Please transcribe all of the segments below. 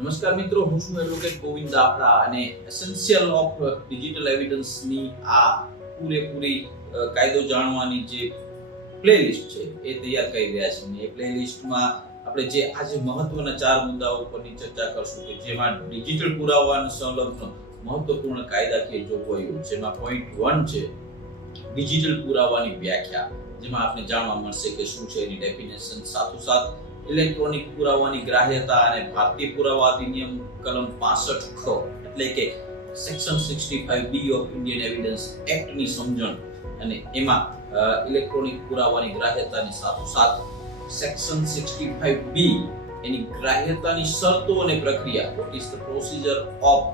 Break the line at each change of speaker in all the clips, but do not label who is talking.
નમસ્કાર મિત્રો, હું છું એડવોકેટ ગોવિંદ આપડા અને એસેન્શિયલ ઓફ ડિજિટલ એવિડન્સની આ પૂરેપૂરી કાયદો જાણવાની જે પ્લેલિસ્ટ છે, એ તૈયાર કરી રહ્યા છીએ. એ પ્લેલિસ્ટમાં આપણે જે આજે મહત્વના ચાર મુદ્દાઓ પરની ચર્ચા કરશું કે જેમાં ડિજિટલ પુરાવાને સંલગ્ન મહત્વપૂર્ણ કાયદાકીય જોગવાઈઓ જેમાં પોઈન્ટ વન છે ડિજિટલ પુરાવાની વ્યાખ્યા. જેમાં આપણે જાણવા મળશે કે શું છે એની ડેફિનેશન સાથોસાથ ઇલેક્ટ્રોનિક પુરાવાની ગ્રાહ્યતા અને ભારતીય પુરાવા અધિનિયમ કલમ 65 ખ, એટલે કે section 65 B of Indian Evidence એક્ટની સમજણ અને એમાં ઇલેક્ટ્રોનિક પુરાવાની ગ્રાહ્યતાની સાથોસાથ સેક્શન 65 બી એની ગ્રાહ્યતાની શરતો અને પ્રક્રિયા what is the procedure of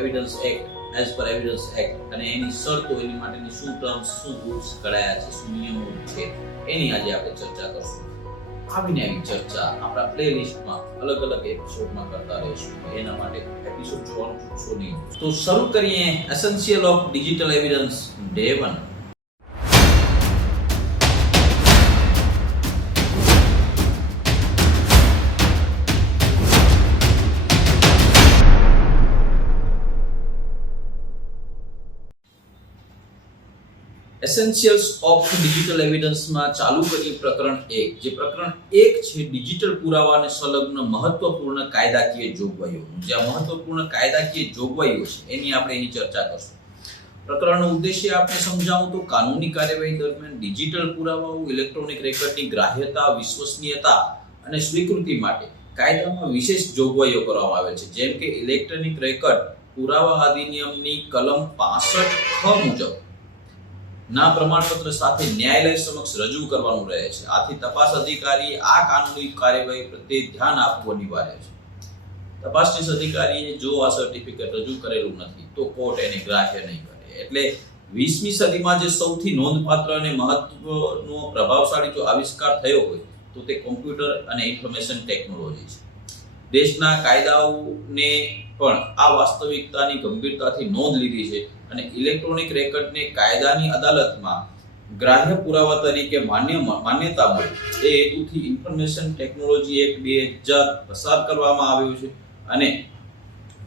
evidence act as per evidence act અને એની શરતો એની માટેની શું ટર્મ્સ શું રૂલ્સ કરાયા છે, શું નિયમો છે, એની આજે આપણે ચર્ચા કરશું. આવી ચર્ચા, આપણા પ્લેલિસ્ટમાં અલગ અલગ એપિસોડમાં કરતા રહીશું. એના માટે એપિસોડ જોવાનું ચૂકશો નહીં. તો શરૂ કરીએ essential of digital evidence day one essentials of digital એવિડન્સમાં ચાલુ કરીએ પ્રકરણ એક, જે પ્રકરણ એક છે ડિજિટલ પુરાવાને સંલગ્ન મહત્વપૂર્ણ કાયદાકીય જોગવાઈઓ. જે આ મહત્વપૂર્ણ કાયદાકીય જોગવાઈઓ છે, એની આપણે એની ચર્ચા કરશું. પ્રકરણનો ઉદ્દેશ્ય આપણે સમજાવું તો કાનૂની કાર્યવાહી દરમિયાન ડિજિટલ પુરાવાઓ ઇલેક્ટ્રોનિક રેકર્ડની ગ્રાહ્યતા, વિશ્વસનીયતા અને સ્વીકૃતિ માટે કાયદામાં વિશેષ જોગવાઈઓ કરવામાં આવે છે. જેમ કે ઇલેક્ટ્રોનિક રેકર્ડ પુરાવા અધિનિયમની કલમ 65 ખ મુજબ ના પ્રમાણપત્ર સાથે ન્યાયાલય સમક્ષ રજૂ કરવાનું રહે છે. આથી તપાસ અધિકારી આ કાનૂની કાર્યવાહી પ્રત્યે ધ્યાન આપવું અનિવાર્ય છે. તપાસનીશ અધિકારીએ જો આ સર્ટિફિકેટ રજૂ કરેલું નથી, તો કોર્ટ એને ગ્રાહ્ય નહીં કરે. એટલે વીસમી સદીમાં જે સૌથી નોંધપાત્ર અને મહત્વનો પ્રભાવશાળી જો આવિષ્કાર થયો હોય, તો તે કોમ્પ્યુટર અને ઇન્ફોર્મેશન ટેકનોલોજી છે. દેશના કાયદાઓને પણ આ વાસ્તવિકતાની ગંભીરતાથી નોંધ લીધી છે. અને ઇલેક્ટ્રોનિક રેકોર્ડને કાયદાની અદાલતમાં ગ્રાહ્ય પુરાવા તરીકે માન્ય માન્યતા મળે. એ હેતુથી ઇન્ફોર્મેશન ટેકનોલોજી એક્ટ બે હજાર પસાર કરવામાં આવ્યો છે અને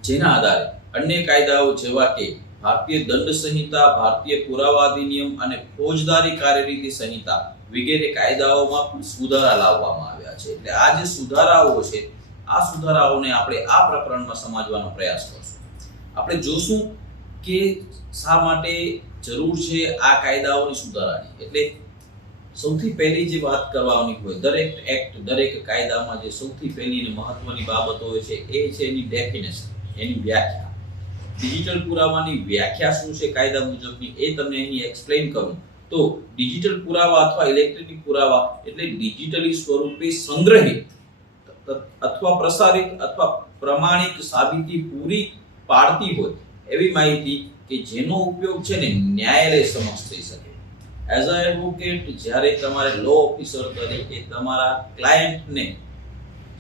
જેના આધારે અન્ય કાયદાઓ જેવા કે ભારતીય દંડ સંહિતા ભારતીય પુરાવા અધિનિયમ અને ફોજદારી કાર્યરીતિ સંહિતા વગેરે કાયદાઓમાં પણ સુધારા લાવવામાં આવ્યા છે. એટલે આ જે સુધારાઓ છે, આ સુધારાઓને આપણે આ પ્રકરણમાં સમજવાનો પ્રયાસ કરશું. આપણે જોશું કે શા માટે જરૂર છે આ કાયદાઓની સુધારાની? એટલે સૌથી પહેલી જે વાત કરવાની હોય, દરેક એક્ટ દરેક કાયદામાં જે સૌથી પહેલી અને મહત્વની બાબત હોય છે, એ છે એની ડેફિનેશન એની વ્યાખ્યા. ડિજિટલ પુરાવાની વ્યાખ્યા શું છે કાયદા મુજબની, એ તમને એની એક્સપ્લેન કરું. તો ડિજિટલ પુરાવા અથવા ઇલેક્ટ્રોનિક પુરાવા એટલે ડિજિટલી સ્વરૂપે સંગ્રહિત, અથવા પ્રસારિત અથવા પ્રમાણિક સાબિતી પૂરી પાડતી હોય. એવી માહિતી કે જેનો ઉપયોગ છે ને ન્યાયાલય સમક્ષ થઈ શકે. એઝ અ એડવોકેટ જ્યારે તમારે લો ઓફિસર તરીકે તમારા ક્લાયન્ટને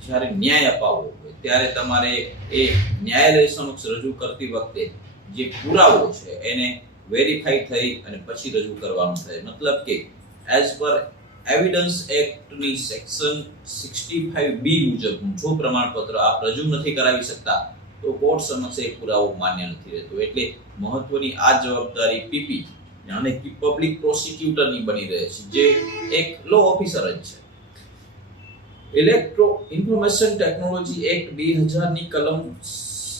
જ્યારે ન્યાય અપાવવો હોય, ત્યારે તમારે એ ન્યાયાલય સમક્ષ રજૂ કરતી વખતે જે પુરાવો છે એને વેરીફાઈ થઈ અને પછી રજૂ કરવાનું થાય. મતલબ કે એઝ પર એવિડન્સ એક્ટની સેક્શન 65 બી મુજબ જો પ્રમાણપત્ર આપ રજૂ નથી કરાવી શકતા તો કોર્ટ સમક્ષ એ પુરાવો માન્ય નથી રહેતો. એટલે મહત્વની આ જવાબદારી પીપી અને પબ્લિક પ્રોસિક્યુટરની બની રહે છે, જે એક લો ઓફિસર જ છે. ઇલેક્ટ્રો ઇન્ફોર્મેશન ટેકનોલોજી એક્ટ બે હજારની કલમ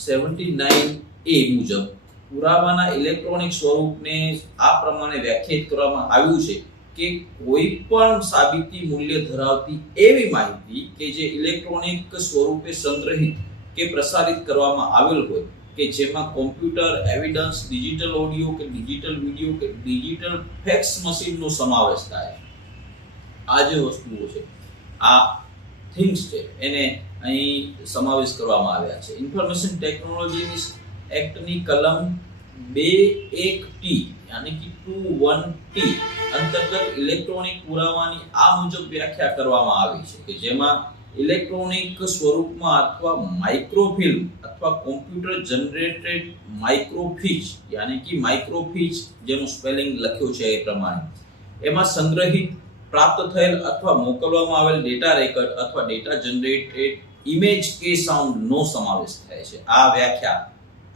સેવન્ટી નાઇન એ મુજબ પુરાવાના ઇલેક્ટ્રોનિક સ્વરૂપને આ પ્રમાણે વ્યાખ્યાયિત કરવામાં આવ્યું છે કે કોઈ પણ સાબિતી મૂલ્ય ધરાવતી એવી માહિતી કે જે ઇલેક્ટ્રોનિક સ્વરૂપે સંગ્રહિત કે પ્રસારિત કરવામાં આવેલ હોય કે જેમાં કોમ્પ્યુટર, એવિડન્સ, ડિજિટલ ઓડિયો કે ડિજિટલ વીડિયો કે ડિજિટલ ફેક્સ મશીનનો સમાવેશ થાય. આ જે વસ્તુઓ છે, આ થિંગ્સ છે, એને અહીં સમાવેશ કરવામાં આવ્યા છે. ઇન્ફોર્મેશન ટેકનોલોજી એક્ટની કલમ બે એક ટી, યાની કે ટુ વન ટી, અંતર્ગત ઇલેક્ટ્રોનિક પુરાવાની આ મુજબ વ્યાખ્યા કરવામાં આવી છે કે જેમાં ઇલેક્ટ્રોનિક સ્વરૂપમાં અથવા માઇક્રોફિલ્મ અથવા કોમ્પ્યુટર જનરેટેડ માઇક્રોફીચ યાની કે માઇક્રોફીચ જેનું સ્પેલિંગ લખ્યું છે એ પ્રમાણે. એમાં સંગ્રહિત, પ્રાપ્ત થયેલ અથવા મોકલવામાં આવેલ ડેટા રેકર્ડ અથવા ડેટા જનરેટેડ ઇમેજ કે સાઉન્ડ નો સમાવેશ થાય છે. આ વ્યાખ્યા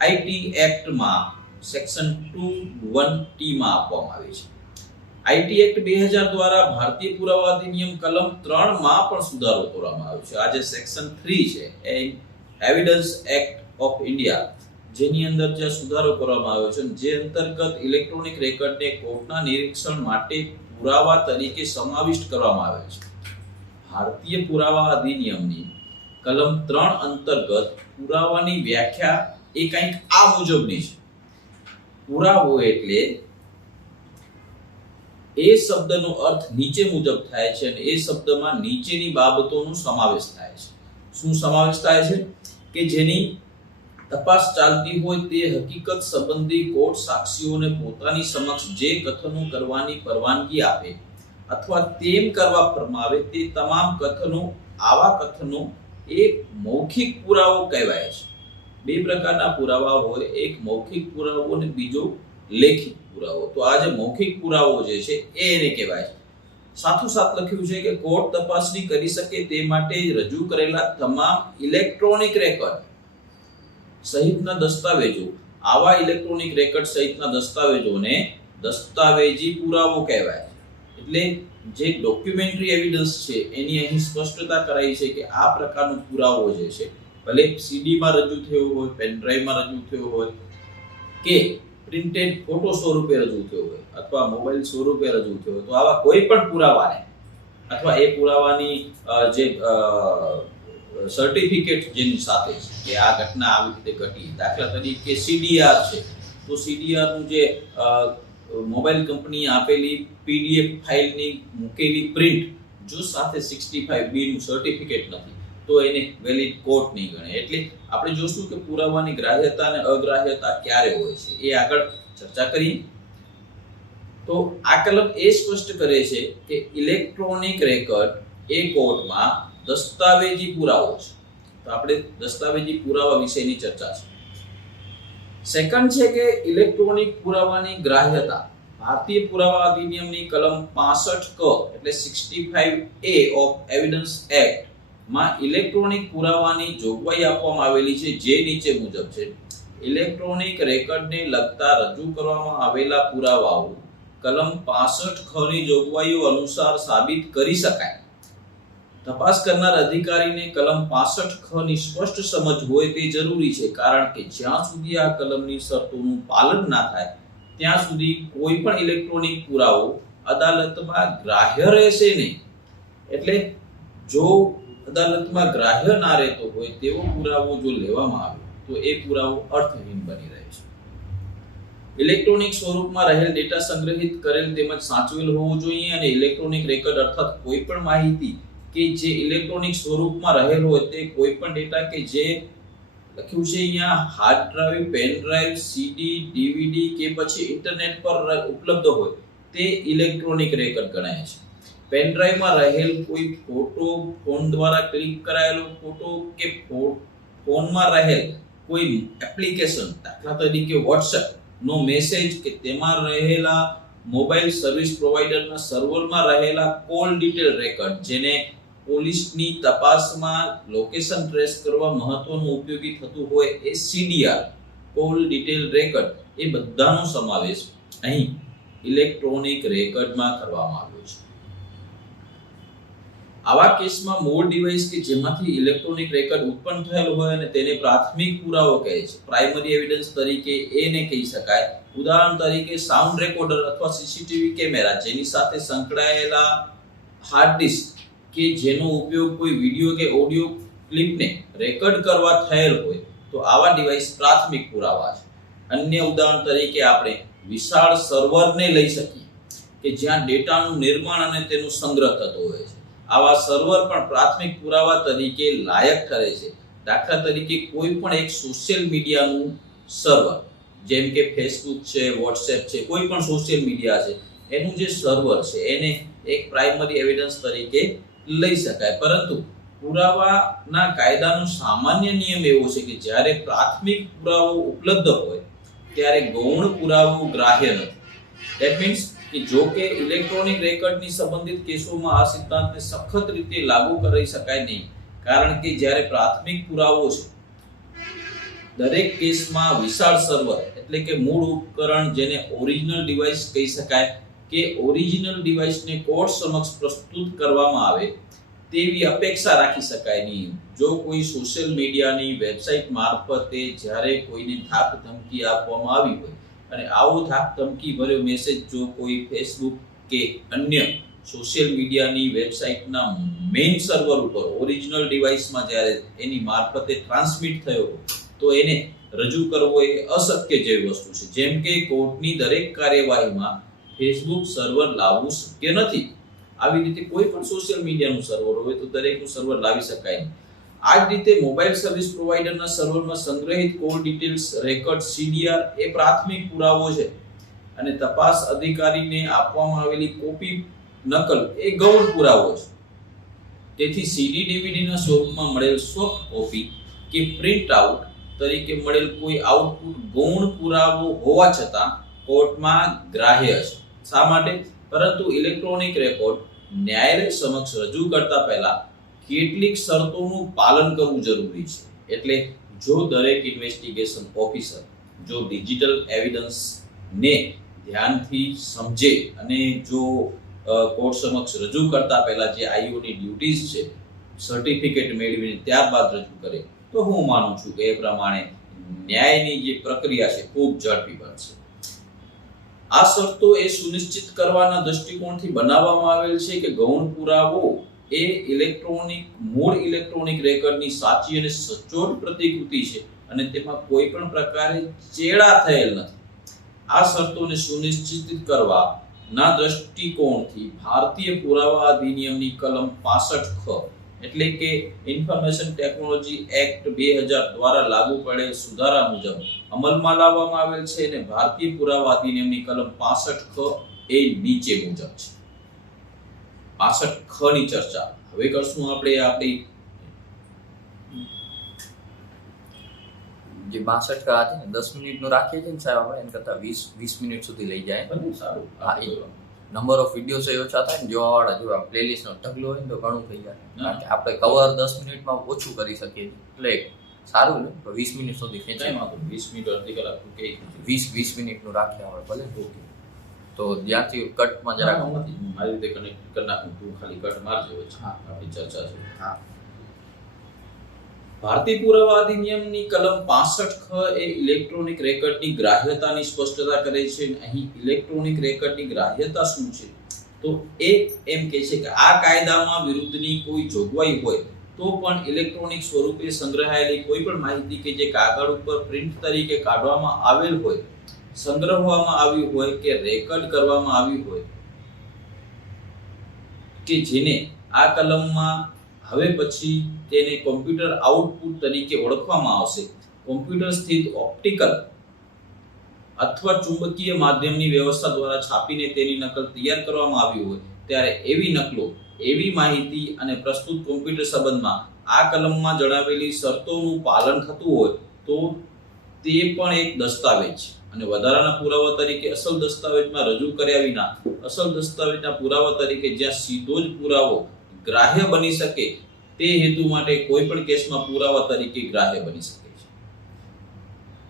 આઈટી એક્ટમાં સેક્શન ટુ વન ટીમાં આપવામાં આવી છે. આઈટી એક્ટ બે હજાર દ્વારા ભારતીય પુરાવા અધિનિયમ કલમ ત્રણમાં પણ સુધારો કરવામાં આવ્યો છે. આ જે સેક્શન થ્રી છે, એ એવિડન્સ એક્ટ ઓફ ઇન્ડિયા જેની અંદર જે સુધારો કરવામાં આવ્યો છે જે અંતર્ગત ઇલેક્ટ્રોનિક રેકર્ડને કોર્ટના નિરીક્ષણ માટે પુરાવા તરીકે સમાવિષ્ટ કરવામાં આવે છે. ભારતીય પુરાવા અધિનિયમની કલમ ત્રણ અંતર્ગત પુરાવાની વ્યાખ્યા એ કંઈક આ મુજબની છે. પુરાવો એટલે એ શબ્દનો અર્થ નીચે મુજબ થાય છે અને એ શબ્દમાં નીચેની બાબતોનો સમાવેશ થાય છે. શું સમાવેશ થાય છે? કે જેની તપાસ ચાલતી હોય તે હકીકત સંબંધી કોર્ટ સાક્ષીઓને પોતાની સમક્ષ જે કથનો કરવાની પરવાનગી આપે અથવા તેમ કરવા ફરમાવે તે તમામ કથનો, આવા કથનો એ મૌખિક પુરાવો કહેવાય છે. બે પ્રકારના પુરાવા હોય, એક મૌખિક પુરાવો અને બીજો લેખિત પુરાવો. તો આ જે મૌખિક પુરાવો જે છે, એ એને કહેવાય છે. સાથોસાથ લખ્યું છે કે કોર્ટ તપાસણી કરી શકે તે માટે રજૂ કરેલા તમામ ઇલેક્ટ્રોનિક રેકોર્ડ સહિતના દસ્તાવેજો, આવા ઇલેક્ટ્રોનિક રેકોર્ડ સહિતના દસ્તાવેજોને દસ્તાવેજી પુરાવો કહેવાય એટલે જે ડોક્યુમેન્ટરી એવિડન્સ છે, એની અહીં સ્પષ્ટતા કરાઈ છે કે આ પ્રકારનો પુરાવો જે છે, ભલે સીડીમાં રજૂ થયો હોય, પેન ડ્રાઈવમાં રજૂ થયો હોય કે પ્રિન્ટેડ ફોટો સ્વરૂપે રજૂ થયો હોય અથવા મોબાઈલ સ્વરૂપે રજૂ થયો હોય તો આવા કોઈ પણ પુરાવાને અથવા એ પુરાવાની જે સર્ટિફિકેટ જેની સાથે છે કે આ ઘટના આવી રીતે ઘટી દાખલા તરીકે સીડીઆર છે. તો સીડીઆરનું જે મોબાઈલ કંપની આપેલી પીડીએફ ફાઇલની મૂકેલી પ્રિન્ટ જો સાથે સિક્સટી ફાઇવ બીનું સર્ટિફિકેટ નથી, તો એને વેલિડ કોર્ટ નહીં ગણે એટલે આપણે જોશું કે પુરાવાની ગ્રાહ્યતા અને અગ્રાહ્યતા ક્યારે હોય છે. એ આગળ ચર્ચા કરીએ. તો આ કલમ એ સ્પષ્ટ કરે છે કે ઇલેક્ટ્રોનિક રેકર્ડ એ કોર્ટમાં દસ્તાવેજી પુરાવો છે. તો આપણે દસ્તાવેજી પુરાવા વિશેની ચર્ચા છે. સેકન્ડ છે કે ઇલેક્ટ્રોનિક પુરાવાની ગ્રાહ્યતા. ભારતીય પુરાવા અધિનિયમની કલમ 65 ક એટલે 65 એ ઓફ એવિડન્સ એક્ટ માં ઇલેક્ટ્રોનિક પુરાવાની જોગવાઈ આપવામાં આવેલી છે, જે નીચે મુજબ છે. ઇલેક્ટ્રોનિક રેકર્ડને લગતા રજૂ કરવામાં આવેલા પુરાવાઓ કલમ પાસઠ ખની જોગવાઈઓ અનુસાર સાબિત કરી શકાય. તપાસ કરનાર અધિકારીને કલમ પાસઠ ખની સ્પષ્ટ સમજ હોય તે જરૂરી છે, કારણ કે જ્યાં સુધી આ કલમની શરતોનું પાલન ના થાય, ત્યાં સુધી કોઈ પણ ઇલેક્ટ્રોનિક પુરાવો અદાલતમાં ગ્રાહ્ય રહેશે નહીં. એટલે જો અદાલતમાં ગ્રાહ્ય ના રહેતો હોય તેવો પુરાવો જો લેવામાં આવે, તો એ પુરાવો અર્થહીન બની રહે છે. ઇલેક્ટ્રોનિક સ્વરૂપમાં રહેલ ડેટા સંગ્રહિત કરેલ તેમજ સાચવેલ હોવું જોઈએ અને ઇલેક્ટ્રોનિક રેકર્ડ અર્થાત કોઈ પણ માહિતી કે જે ઇલેક્ટ્રોનિક સ્વરૂપમાં રહેલ હોય તે કોઈ પણ ડેટા કે જે લખ્યું છે અહીંયા hard drive pen drive CD DVD કે પછી ઇન્ટરનેટ પર ઉપલબ્ધ હોય તે ઇલેક્ટ્રોનિક રેકર્ડ ગણાય છે. પેન ડ્રાઈવમાં રહેલ કોઈ ફોટો ફોન દ્વારા ક્લિક કરાયેલો ફોટો કે ફોનમાં રહેલ કોઈ એપ્લિકેશન દાખલા તરીકે વોટ્સએપ નો મેસેજ કે તેમાં રહેલા મોબાઈલ સર્વિસ પ્રોવાઈડરના સર્વરમાં રહેલા કોલ ડિટેલ રેકર્ડ જેને પોલીસની તપાસમાં લોકેશન ટ્રેસ કરવા મહત્વનું ઉપયોગી થતું હોય એ સીડીઆર કોલ ડિટેલ રેકર્ડ એ બધાનો સમાવેશ અહીં ઇલેક્ટ્રોનિક રેકર્ડમાં કરવામાં આવ્યો છે. આવા કેસમાં મૂળ ડિવાઇસ કે જેમાંથી ઇલેક્ટ્રોનિક રેકર્ડ ઉત્પન્ન થયેલ હોય અને તેને પ્રાથમિક પુરાવો કહે છે. પ્રાઇમરી એવિડન્સ તરીકે એને કહી શકાય. ઉદાહરણ તરીકે સાઉન્ડ રેકોર્ડર અથવા સીસીટીવી કેમેરા જેની સાથે સંકળાયેલા હાર્ડ ડિસ્ક કે જેનો ઉપયોગ કોઈ વીડિયો કે ઓડિયો ક્લિપને રેકોર્ડ કરવા થયેલ હોય, તો આવા ડિવાઇસ પ્રાથમિક પુરાવા છે. અન્ય ઉદાહરણ તરીકે આપણે વિશાળ સર્વરને લઈ શકીએ કે જ્યાં ડેટાનું નિર્માણ અને તેનો સંગ્રહ થતો હોય છે. આવા સર્વર પણ પ્રાથમિક પુરાવા તરીકે લાયક ઠરે છે. દાખલા તરીકે કોઈ પણ એક સોશિયલ મીડિયાનું સર્વર જેમ કે ફેસબુક છે વોટ્સએપ છે, કોઈ પણ સોશિયલ મીડિયા છે, એનું જે સર્વર છે, એને એક પ્રાઇમરી એવિડન્સ તરીકે લઈ શકાય. પરંતુ પુરાવાના કાયદાનો સામાન્ય નિયમ એવો છે કે જ્યારે પ્રાથમિક પુરાવો ઉપલબ્ધ હોય, ત્યારે ગૌણ પુરાવો ગ્રાહ્ય નથી. દેટ મીન્સ કે જો કે ઇલેક્ટ્રોનિક રેકર્ડની સંબંધિત કેસોમાં આ સિદ્ધાંતને સખત રીતે લાગુ કરી શકાય નહીં, કારણ કે જ્યારે પ્રાથમિક પુરાવો છે, દરેક કેસમાં વિશાળ સર્વર એટલે કે મૂળ ઉપકરણ જેને ઓરિજિનલ ડિવાઇસ કહી શકાય કે ઓરિજિનલ ડિવાઇસને કોર્ટ સમક્ષ પ્રસ્તુત કરવામાં આવે તેવી અપેક્ષા રાખી શકાય નહીં. જો કોઈ સોશિયલ મીડિયાની વેબસાઇટ મારફતે જ્યારે કોઈને ધાક ધમકી આપવામાં આવી હોય અને આવો થાક ધમકી ભર્યો મેસેજ જો કોઈ ફેસબુક કે અન્ય સોશિયલ મીડિયાની વેબસાઇટના મેઇન સર્વર ઉપર ઓરિજિનલ ડિવાઇસમાં જ્યારે એની મારફતે ટ્રાન્સમિટ થયો તો એને રજૂ કરવો એ અશક્ય જેવી વસ્તુ છે. જેમ કે કોર્ટની દરેક કાર્યવાહીમાં ફેસબુક સર્વર લાવવું શક્ય નથી. આવી રીતે કોઈ પણ સોશિયલ મીડિયાનું સર્વર હોય તો દરેકનું સર્વર લાવી શકાય નહીં. આ જ રીતે મોબાઈલ સર્વિસ પ્રોવાઈડરના સર્વરમાં સંગ્રહિત કોલ ડિટેલ્સ, રેકોર્ડ, સીડીઆર એ પ્રાથમિક પુરાવો છે. અને તપાસ અધિકારીને આપવામાં આવેલી કોપી નકલ એ ગૌણ પુરાવો છે. તેથી સીડી, ડીવીડીના સ્વરૂપમાં મળેલ સોફ્ટ કોપી કે પ્રિન્ટ આઉટ તરીકે મળેલ કોઈ આઉટપુટ ગૌણ પુરાવો હોવા છતાં કોર્ટમાં ગ્રાહ્ય છે. શા માટે? પરંતુ ઇલેક્ટ્રોનિક રેકોર્ડ ન્યાયાલય સમક્ષ રજૂ કરતા પહેલા કેટલીક શરતોનું પાલન કરવું જરૂરી છે. એટલે જો દરેક ઇન્વેસ્ટિગેશન ઓફિસર જો ડિજિટલ એવિડન્સ ને ધ્યાનથી સમજે અને જો કોર્ટ સમક્ષ રજૂ કરતા પહેલા જે આઈઓની ડ્યુટીઝ છે સર્ટિફિકેટ મેળવીને ત્યારબાદ રજૂ કરે, તો હું માનું છું કે એ પ્રમાણે ન્યાયની જે પ્રક્રિયા છે, ખૂબ ઝડપી બનશે આ શરતો એ સુનિશ્ચિત કરવાના દ્રષ્ટિકોણથી બનાવવામાં આવેલ છે કે ગૌણ પુરાવો એ ઇલેક્ટ્રોનિક, મૂળ ઇલેક્ટ્રોનિક રેકર્ડની સાચી અને સચોટ પ્રતિકૃતિ છે અને તેમાં કોઈ પણ પ્રકારે ચેડા થયેલ નથી. આ શરતોને સુનિશ્ચિત કરવા ના દ્રષ્ટિકોણથી ભારતીય પુરાવા અધિનિયમની કલમ પાસઠ ખ એટલે કે ઇન્ફોર્મેશન ટેકનોલોજી એક્ટ બે હજાર દ્વારા લાગુ પડેલ સુધારા મુજબ અમલમાં લાવવામાં આવેલ છે અને ભારતીય પુરાવા અધિનિયમની કલમ પાસઠ ખ એ નીચે મુજબ છે. પાસઠ ખ ની ચર્ચા. હવે કરશું આપણે આપણી
જે બાસઠ કા છે ને દસ મિનિટનું રાખીએ છીએ ને સાહેબ આપણે એના કરતાં વીસ વીસ મિનિટ સુધી લઈ જાય.
સારું.
હા, એ. નંબર ઓફ વીડિયો એ ઓછા થાય ને જોવાવાળા જોવા પ્લેલિસ્ટનો ઢગલો હોય ને તો ઘણું થઈ જાય. આપણે કવર દસ મિનિટમાં ઓછું કરી શકીએ એટલે સારું ને વીસ મિનિટ સુધી
ખેંચાય વીસ મિનિટ અડધી કલાક
વીસ વીસ મિનિટનું રાખીએ આપણે ભલે. તો ત્યાંથી કટમાં જરાક
મારી રીતે કનેક્ટ કરી નાખું તું ખાલી કટ મારજો. આપણી ચર્ચા છે.
હા.
ભારતીય પુરાવા અધિનિયમની કલમ પાસઠ ખ એ ઇલેક્ટ્રોનિક રેકર્ડની ગ્રાહ્યતાની સ્પષ્ટતા કરે છે અહીં ઇલેક્ટ્રોનિક રેકર્ડની ગ્રાહ્યતા શું છે? તો એ એમ કહે છે કે આ કાયદામાં વિરુદ્ધની કોઈ જોગવાઈ હોય તો પણ ઇલેક્ટ્રોનિક સ્વરૂપે સંગ્રહાયેલી કોઈ પણ માહિતી કે જે કાગળ ઉપર પ્રિન્ટ તરીકે કાઢવામાં આવેલ હોય સંગ્રહવામાં આવી હોય કે રેકર્ડ કરવામાં આવી હોય કે જેને આ કલમમાં હવે પછી તેને કોમ્પ્યુટર આઉટપુટ તરીકે ઓળખવામાં આવશે, કોમ્પ્યુટર સ્થિત ઓપ્ટિકલ અથવા ચુંબકીય માધ્યમની વ્યવસ્થા દ્વારા છાપીને તેની નકલ તૈયાર કરવામાં આવી હોય, ત્યારે એવી નકલો, એવી માહિતી અને પ્રસ્તુત કોમ્પ્યુટર સંબંધમાં આ કલમમાં જણાવેલી શરતોનું પાલન થતું હોય તો તે પણ એક દસ્તાવેજ. છે અને વધારાના પુરાવા તરીકે અસલ દસ્તાવેજમાં રજૂ કર્યા વિના, અસલ દસ્તાવેજના પુરાવા તરીકે જ્યાં સીધો જ પુરાવો ગ્રાહ્ય બની શકે, તે હેતુ માટે કોઈ પણ કેસમાં પુરાવા તરીકે ગ્રાહ્ય બની શકે છે.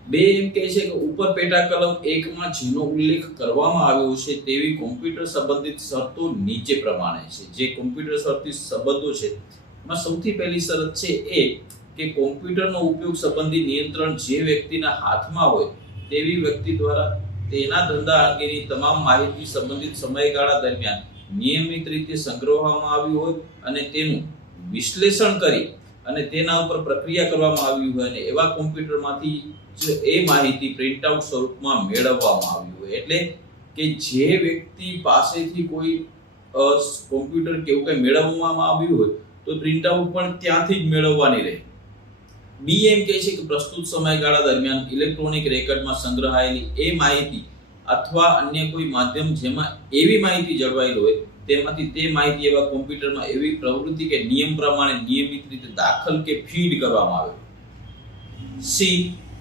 બે એમ કહે છે કે ઉપર પેટા કલમ એકમાં જેનો ઉલ્લેખ કરવામાં આવ્યો છે તેવી કોમ્પ્યુટર સંબંધિત શરતો નીચે પ્રમાણે છે. જે કોમ્પ્યુટર શરતી સંબંધો છે, એમાં સૌથી પહેલી શરત છે એ કે કોમ્પ્યુટરનો ઉપયોગ સંબંધી નિયંત્રણ જે વ્યક્તિના હાથમાં હોય તેવી વ્યક્તિ દ્વારા તેના ધંધા અંગેની તમામ માહિતી સંબંધિત સમયગાળા દરમિયાન નિયમિત રીતે સંગ્રહવામાં આવ્યું હોય અને તેનું વિશ્લેષણ કરી અને તેના ઉપર પ્રક્રિયા કરવામાં આવી હોય અને એવા કોમ્પ્યુટરમાંથી જ એ માહિતી પ્રિન્ટ આઉટ સ્વરૂપમાં મેળવવામાં આવી હોય. એટલે કે જે વ્યક્તિ પાસેથી કોઈ કોમ્પ્યુટર કે એવું કંઈ મેળવવામાં આવ્યું હોય તો પ્રિન્ટ આઉટ પણ ત્યાંથી જ મેળવવાની રહે. બી એમ કહે છે કે પ્રસ્તુત સમયગાળા દરમિયાન ઇલેક્ટ્રોનિક રેકર્ડમાં સંગ્રહાયેલી એ માહિતી અથવા અન્ય કોઈ માધ્યમ જેમાં એવી માહિતી જળવાયેલી હોય, તેમાંથી તે માહિતી એવા કોમ્પ્યુટરમાં એવી પ્રવૃત્તિ કે નિયમ પ્રમાણે નિયમિત રીતે દાખલ કે ફીડ કરવામાં આવે. સી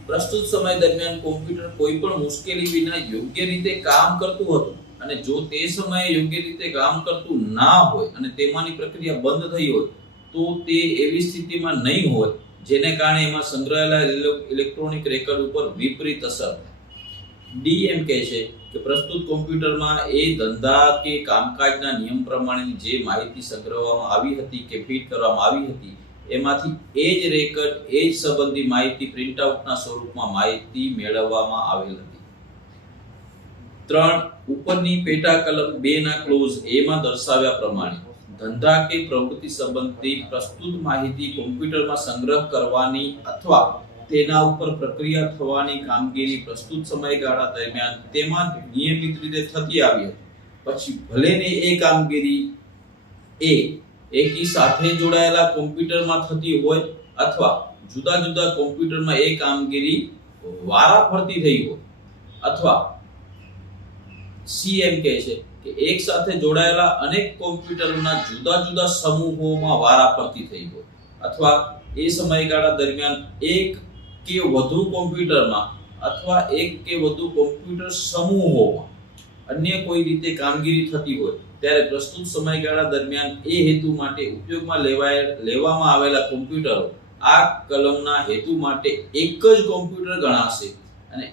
પ્રસ્તુત સમય દરમિયાન કોમ્પ્યુટર કોઈ પણ મુશ્કેલી વિના યોગ્ય રીતે કામ કરતું હતું અને જો તે સમયે યોગ્ય રીતે કામ કરતું ના હોય અને તેમાંની પ્રક્રિયા બંધ થઈ હોય તો તો તે એવી સ્થિતિમાં નહીં હોય. જેને કારણે એમાં સંગ્રહાયેલા ઇલેક્ટ્રોનિક રેકર્ડ ઉપર વિપરીત અસર થાય. ડી એમ કહે છે કે પ્રસ્તુત કોમ્પ્યુટરમાં એ ધંધા કે કામકાજના નિયમ પ્રમાણેની જે માહિતી સંગ્રહવામાં આવી હતી કે ફીટ કરવામાં આવી હતી, એમાંથી એ જ રેકર્ડ એ જ સંબંધી માહિતી પ્રિન્ટઆઉટના સ્વરૂપમાં માહિતી મેળવવામાં આવેલ હતી. ત્રણ, ઉપરની પેટા કલમ બે ના ક્લોઝ એમાં દર્શાવ્યા પ્રમાણે ધંધા કે પ્રવૃત્તિ સંબંધી પ્રસ્તુત માહિતી કોમ્પ્યુટરમાં સંગ્રહ કરવાની અથવા તેના ઉપર પ્રક્રિયા થવાની કામગીરી પ્રસ્તુત સમયગાળા દરમિયાન તેમાં નિયમિત રીતે થતી આવી હતી. પછી ભલે ને એ કામગીરી એ એકી સાથે જોડાયેલા કોમ્પ્યુટરમાં થતી હોય અથવા જુદા જુદા કોમ્પ્યુટરમાં એ કામગીરી વારાફરતી થઈ હોય અથવા સીએમ કહે છે કે એક સાથે જોડાયેલા અનેક કોમ્પ્યુટરોના જુદા જુદા સમૂહોમાં વારાફરતી થઈ હોય. અથવા એ સમયગાળા દરમિયાન એક કે વધુ કોમ્પ્યુટરમાં અથવા એક કે વધુ કોમ્પ્યુટર સમૂહોમાં અન્ય કોઈ રીતે કામગીરી થતી હોય, ત્યારે પ્રસ્તુત સમયગાળા દરમિયાન એ હેતુ માટે ઉપયોગમાં લેવાય, લેવામાં આવેલા કોમ્પ્યુટરો આ કલમના હેતુ માટે એક જ કોમ્પ્યુટર ગણાશે. અને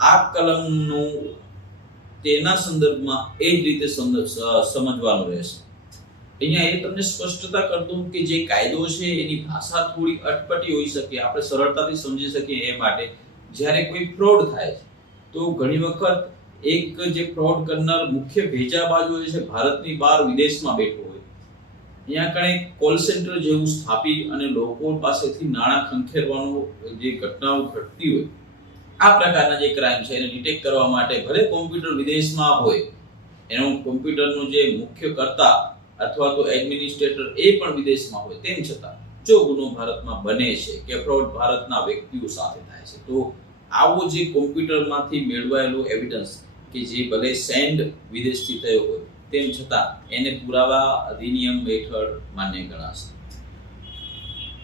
આ કલમનું તેના સંદર્ભમાં એ જ રીતે સમજવાનું રહેશે. અહીંયા એ તમને સ્પષ્ટતા કરતું કે જે કાયદો છે એની ભાષા થોડી અટપટી હોઈ શકે, આપણે સરળતાથી સમજી શકીએ એ માટે. જ્યારે કોઈ ફ્રોડ થાય છે, તો ઘણી વખત એક જે ફ્રોડ કરનાર મુખ્ય ભેજાબાજ હોય છે, ભારતની બહાર વિદેશમાં બેઠો હોય. અહીંયા કણે કોલ સેન્ટર જેવું સ્થાપી અને લોકો પાસેથી નાણાં ખંખેરવાનું જે ઘટનાઓ ઘટતી હોય આ પ્રકારના જે ક્રાઇમ છે એને ડિટેક્ટ કરવા માટે ભલે કોમ્પ્યુટર વિદેશમાં હોય, એનું કોમ્પ્યુટરનું જે મુખ્ય કર્તા અથવા તો એડમિનિસ્ટ્રેટર એ પણ વિદેશમાં હોય, તેમ છતાં જો ગુનો ભારતમાં બને છે કે ફ્રોડ ભારતના વ્યક્તિઓ સાથે થાય છે, તો આવો જે કોમ્પ્યુટરમાંથી મેળવાયેલો એવિડન્સ કે જે ભલે સેન્ડ વિદેશથી થયો હોય, તેમ છતાં એને પુરાવા અધિનિયમ હેઠળ માન્ય ગણાશે.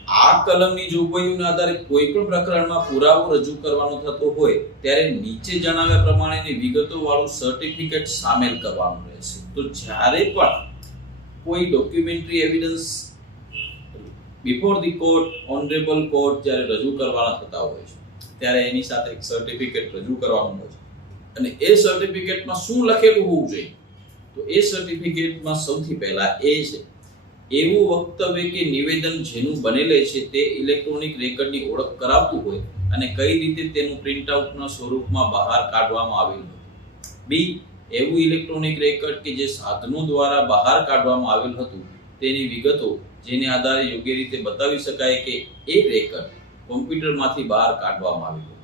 આ કલમની જોગવાઈઓના આધારે કોઈ પણ પ્રકરણમાં પુરાવો રજૂ કરવાનો થતો હોય, ત્યારે નીચે જણાવ્યા પ્રમાણેની વિગતો વાળું સર્ટિફિકેટ સામેલ કરવાનું રહેશે. તો જ્યારે પણ કોઈ documentary evidence before the court honourable court જ્યારે રજૂ કરવાના થતા હોય છે, ત્યારે એની સાથે એક સર્ટિફિકેટ રજૂ કરવાનું હોય છે. અને એ સર્ટિફિકેટમાં શું લખેલું હોવું જોઈએ? તો એ સર્ટિફિકેટમાં સૌથી પહેલા એ છે એવું વક્તવ્ય કે નિવેદન જેનું બનેલે છે તે ઇલેક્ટ્રોનિક રેકર્ડની ઓળખ કરાવતું હોય અને કઈ રીતે તેનું પ્રિન્ટઆઉટના સ્વરૂપમાં બહાર કાઢવામાં આવેલું હતું. બી, એવું ઇલેક્ટ્રોનિક રેકર્ડ કે જે સાધનો દ્વારા બહાર કાઢવામાં આવેલ હતું, તેની વિગતો જેને આધારે યોગ્ય રીતે બતાવી શકાય કે એ રેકર્ડ કોમ્પ્યુટરમાંથી બહાર કાઢવામાં આવેલું હતું.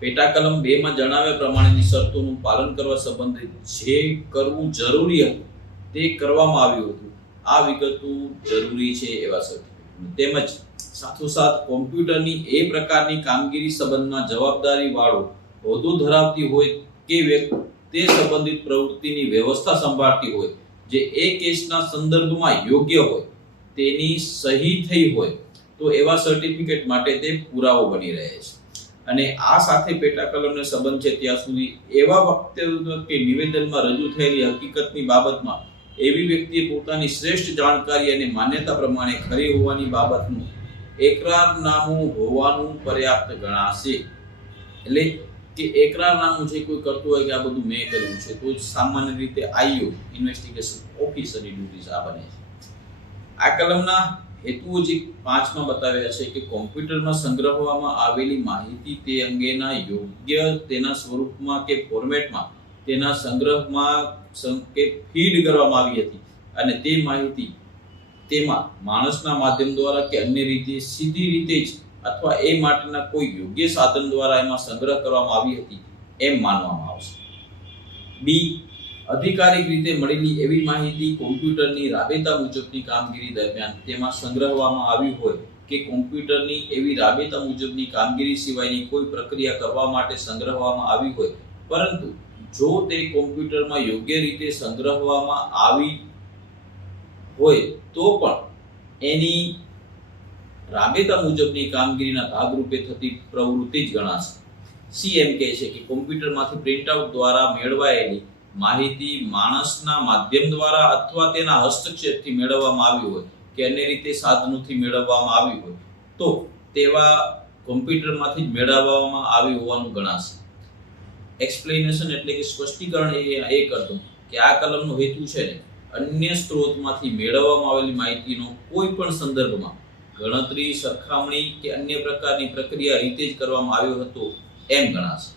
પેટા કલમ બે માં જણાવ્યા પ્રમાણેની શરતોનું પાલન કરવા સંબંધિત જે કરવું જરૂરી હતું તે કરવામાં આવ્યું હતું. આ વિગતો જરૂરી છે એવા સર્ટિફિકેટ તેમજ સાથોસાથ કોમ્પ્યુટરની એ પ્રકારની કામગીરી સંબંધમાં જવાબદારી વાળો હોદ્દો ધરાવતી હોય કે વ્યક્તિ તે સંબંધિત પ્રવૃત્તિની વ્યવસ્થા સંભાળતી હોય, જે એ કેસના સંદર્ભમાં યોગ્ય હોય, તેની સહી થઈ હોય, તો એવા સર્ટિફિકેટ માટે તે પુરાવો બની રહે છે. અને આ સાથે પેટા કલમનો સંબંધ છે ત્યાં સુધી એવા વક્તવ્ય કે નિવેદનમાં રજૂ થયેલી હકીકતની બાબતમાં એવી વ્યક્તિએ પોતાની શ્રેષ્ઠ જાણકારી અને માન્યતા પ્રમાણે ખરી હોવાની બાબતનું એકરારનામું હોવાનું પર્યાપ્ત ગણાશે. એટલે કે એકરારનામું જે કોઈ કરતું હોય કે આ બધું મેં કર્યું છે, તો સામાન્ય રીતે આઈઓ ઇન્વેસ્ટિગેશન ઓફિસરની ડ્યુટીઝ આ બને છે. આ કલમના હેતુઓ જે પાંચમાં બતાવ્યા છે કે કોમ્પ્યુટરમાં સંગ્રહવામાં આવેલી માહિતી તે અંગેના યોગ્ય તેના સ્વરૂપમાં કે ફોર્મેટમાં તેના સંગ્રહમાં સંકેત ફીડ કરવામાં આવી હતી. અને તે માહિતી તેમાં માણસના માધ્યમ દ્વારા કે અન્ય રીતે સીધી રીતે જ અથવા એ માટેના કોઈ યોગ્ય સાધન દ્વારા એમાં સંગ્રહ કરવામાં આવી હતી એમ માનવામાં આવશે. બી અધિકારિક રીતે મળેલી એવી માહિતી કોમ્પ્યુટરની રાબેતા મુજબની કામગીરી દરમિયાન તેમાં સંગ્રહવામાં આવી હોય કે કોમ્પ્યુટરની એવી રાબેતા મુજબની કામગીરી સિવાયની કોઈ પ્રક્રિયા કરવા માટે સંગ્રહવામાં આવી હોય પરંતુ જો તે કોમ્પ્યુટરમાં યોગ્ય રીતે સંગ્રહવામાં આવી હોય તો પણ એની રાબેતા મુજબની કામગીરીના ભાગરૂપે થતી પ્રવૃત્તિ જ ગણાશે. સીએમ કહે છે કે કોમ્પ્યુટરમાંથી પ્રિન્ટઆઉટ દ્વારા મેળવાયેલી માહિતી માણસના માધ્યમ દ્વારા અથવા તેના હસ્તક્ષેપથી મેળવવામાં આવી હોય કે અન્ય રીતે સાધનોથી મેળવવામાં આવી હોય તો તેવા કોમ્પ્યુટરમાંથી જ મેળવવામાં આવી હોવાનું ગણાશે. એક્સપ્લેનેશન એટલે કે સ્પષ્ટીકરણ એ એ કરતું કે આ કલમનો હેતુ છે ને અન્ય સ્ત્રોતમાંથી મેળવવામાં આવેલી માહિતીનો કોઈ પણ સંદર્ભમાં ગણતરી, સરખામણી કે અન્ય પ્રકારની પ્રક્રિયા રીતે જ કરવામાં આવ્યો હતો એમ ગણાશે.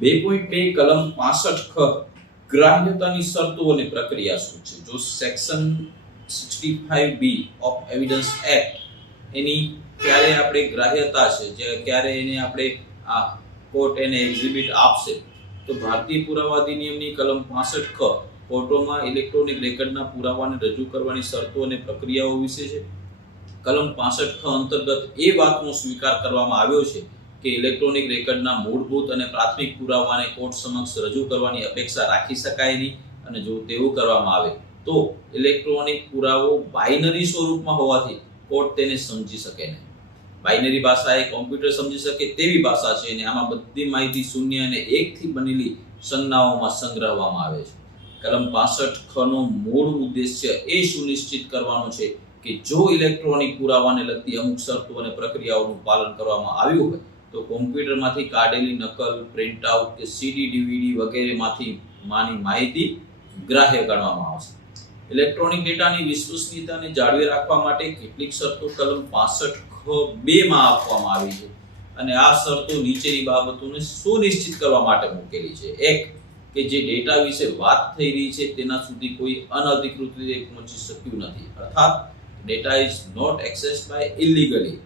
બે પોઈન્ટ બે કલમ પાસઠ ખ ગ્રાહ્યતાની શરતો અને પ્રક્રિયા શું છે? જો section sixty five B of evidence act એની ક્યારે આપણે ગ્રાહ્યતા છે, જે ક્યારે એને આપણે આ કોર્ટ એને એક્ઝિબિટ આપશે. તો ભારતીય પુરાવા અધિનિયમની કલમ પાસઠ ખ કોર્ટોમાં ઇલેક્ટ્રોનિક રેકર્ડના પુરાવાને રજૂ કરવાની શરતો અને પ્રક્રિયાઓ વિશે છે. કલમ પાસઠ ખ અંતર્ગત એ વાતનો સ્વીકાર કરવામાં આવ્યો છે કે ઇલેક્ટ્રોનિક રેકર્ડના મૂળભૂત અને પ્રાથમિક પુરાવાને કોર્ટ સમક્ષ રજૂ કરવાની અપેક્ષા રાખી શકાય નહીં અને જો તેવું કરવામાં આવે, તો ઇલેક્ટ્રોનિક પુરાવો બાઇનરી સ્વરૂપમાં હોવાથી કોર્ટ તેને સમજી શકે નહીં. બાઇનરી ભાષા એ કોમ્પ્યુટર સમજી શકે તેવી ભાષા છે અને આમાં બધી માહિતી શૂન્ય અને એકથી બનેલી સંજ્ઞાઓમાં સંગ્રહવામાં આવે છે. કલમ પાસઠ ખનો મૂળ ઉદ્દેશ્ય એ સુનિશ્ચિત કરવાનો છે કે જો ઇલેક્ટ્રોનિક પુરાવાને લગતી અમુક શરતો અને પ્રક્રિયાઓનું પાલન કરવામાં આવ્યું હોય, તો કોમ્પ્યુટરમાંથી કાઢેલી નકલ પ્રિન્ટ આઉટ કે સીડી ડીવીડી વગેરેમાંથી માની માહિતી ગ્રાહ્ય ગણવામાં આવશે. ઇલેક્ટ્રોનિક ડેટાની વિશ્વસનીયતાને જાળવી રાખવા માટે કેટલીક શરતો કલમ પાસઠ ખ બે માં આપવામાં આવી છે. અને આ શરતો નીચેની બાબતોને સુનિશ્ચિત કરવા માટે મૂકેલી છે. એક, કે જે ડેટા વિશે વાત થઈ રહી છે, તેના સુધી કોઈ અનધિકૃત રીતે પહોંચી શક્યું નથી. અર્થાત, data is not access by illegally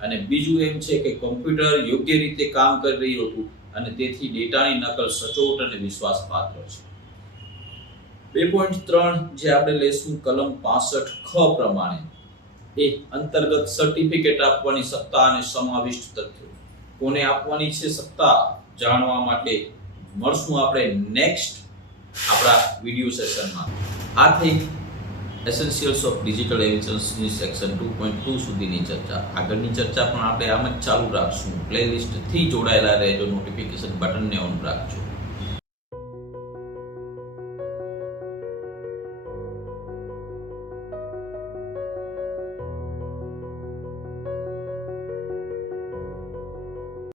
અને બીજું એમ છે કે કોમ્પ્યુટર યોગ્ય રીતે કામ કરી રહ્યું હતું અને તેથી ડેટાની નકલ સચોટ અને વિશ્વાસપાત્ર છે. બે પોઈન્ટ ત્રણ જે આપણે લેશું, કલમ પાસઠ ખ પ્રમાણે. એ અંતર્ગત સર્ટિફિકેટ આપવાની સત્તા અને સમાવિષ્ટ તથ્યો કોને આપવાની છે સત્તા જાણવા માટે મળશું આપણે નેક્સ્ટ આપણા વિડિયો સેશનમાં આ થઈ એસેન્શિયલ્સ ઓફ ડિજિટલ એવિડન્સની સેક્શન ટુ પોઈન્ટ ટુ સુધીની ચર્ચા. આગળની ચર્ચા પણ આપણે આમ જ ચાલુ રાખશું. પ્લેલિસ્ટથી જોડાયેલા રહેજો. નોટિફિકેશન બટનને ઓન રાખજો.